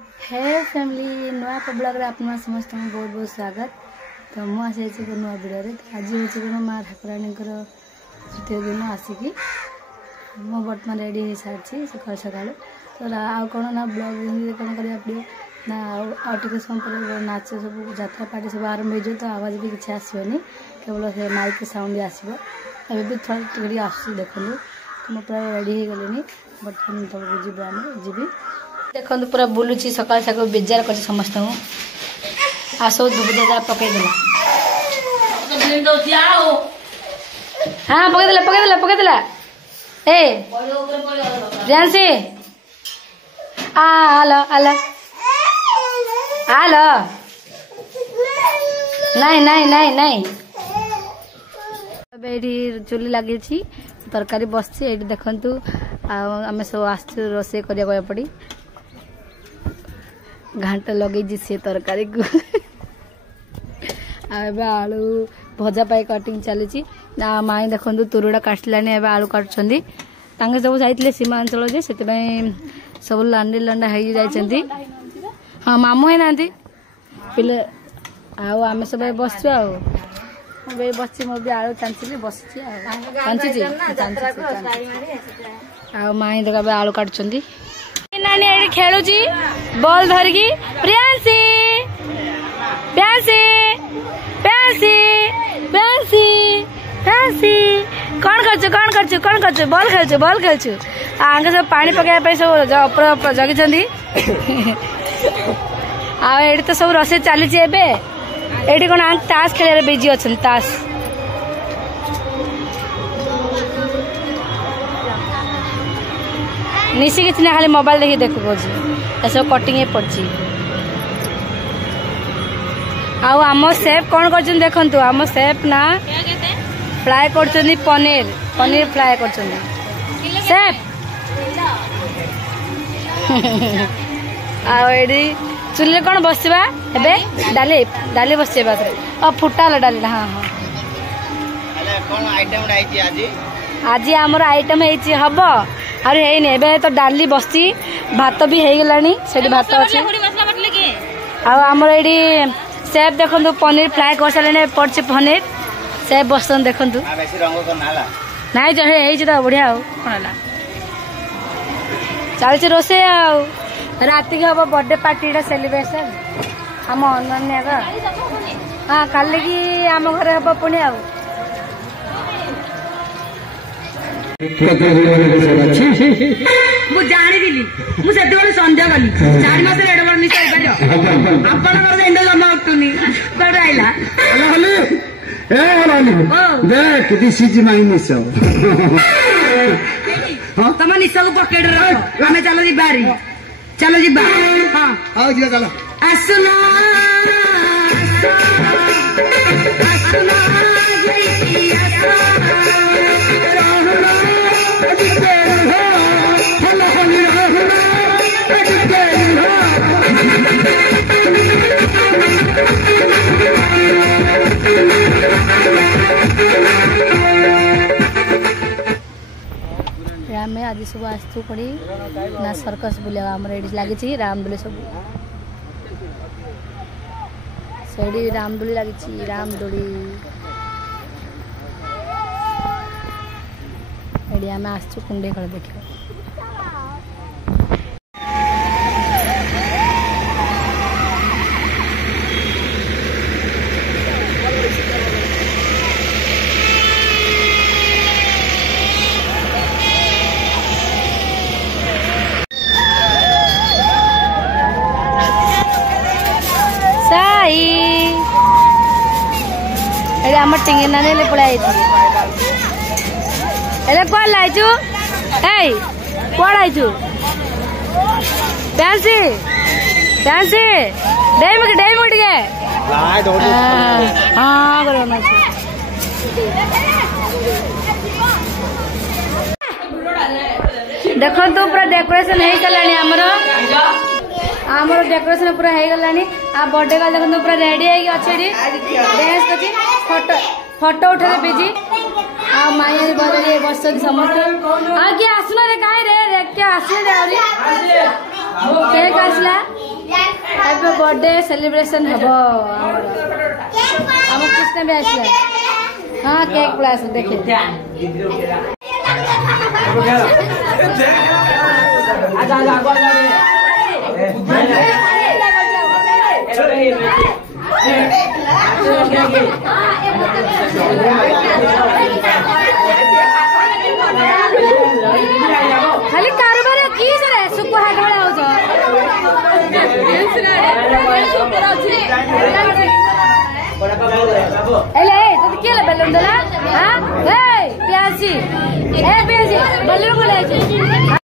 हे family नुआ blog रे आपन समस्त बहुत बहुत स्वागत। तो मुझे नुआ वीडियो रे आज हूँ माँ ठाकुराणी तृतीय दिन आसिकी मो बर्तमान रेडी हो सारी सका सका तो आउ कौन ना ब्लॉग कौन करा पड़ो ना आटे समय नाच सब जात्रा पार्टी सब आरंभ हो तो आवाज भी किसी आसोनी केवल से माइक साउंड आसो अभी भी थोड़ा टे आस देखो तो मैं पूरा रेडी हो गली बर्तमान तक जी आम जी देखो पूरा बुलूची सकाल सकाल बेजार कर समस्त आस धूपदेला पकईदेला हाँ पकईदेला ए प्रियांशी आलो आलो आलो नहीं नहीं नहीं नहीं ये चुली लगे तरकारी बस देखु आम सब आस रोसे कर पड़ी घाट लगे सी तरकारी को आलू भजा पाई कटिंग चली माई देखो तुरुड़ा काटलानी आलू काटुंट सब जाते सीमांचल जे से सब लांडी लंडा हो जा हाँ मामू है ना पिले आम सब बस बस भी आलू चांची बस माई देख आलू काटुंट नानी खेलुची बॉल धरिकी प्रियांशी प्रियांशी प्रियांशी प्रियांशी प्रियांशी कौन कर बॉल खेलु आगे सब पानी पकड़ा सब जगी आठ तो सब रोसे चली ये कौन ताश खेल बिजी अच्छा ताश निशी किसी ना खाली मोबाइल देखी देख सब कटिंग पड़ी आम सेफ कौन कर देखु आम सेफ ना फ्राए कर पनीर पनीर फ्राए कर सेफ चुले कौन बसवा डाली डाली बसवा फुटाल डाली हाँ हाँ आज आमर आइटम हम आरे तो डाली बसी भात भी हो गलानी से भात अच्छे आमर ये सेफ देखो पनीर फ्राए कर सारे पड़े पनीर सेफ बसन देखु नाई तो बढ़िया कौन चलती रोसे राति की हम बर्थडे पार्टी सेलिब्रेशन आम अनन्या का हाँ कल की आम घर हम पुणी मु जानी मुझे संध्या कली 4 मास एडवांस मिस आपन जमा उठुनी कौन आइला तुम निश को पकेट रख आम चलो जी बारी चलो जी हाँ चलो आसुना में आज सब आसू पड़ी ना सर्कस बुले लगी रामदोली सब से रामदोली लगी रामदोली आम आसू कुंडे खेल देखा आम टिंगना ने पड़ाई कौन लाइचु कौन आईचु प्यांसी प्यांसी डेमुक टे हाँ देखो तो पूरा डेकोरेशन हो गलानी आमर डेकोरेशन पूरा हो गलानी आ बर्थडे का देखो पूरा रेडी अच्छे डांस कर फोटो फोटो उठे बिजी आ माई बस समस्त आ किए आसना रे कहीं रे क्या आसने केक आसला बर्थडे सेलिब्रेशन हम आम कृष्ण भी आसला हाँ केक पड़ा आस देखे खाली कारोबार की रे सुख हाट वाला हो के बेलून देला हाँ प्यासी बलून बोले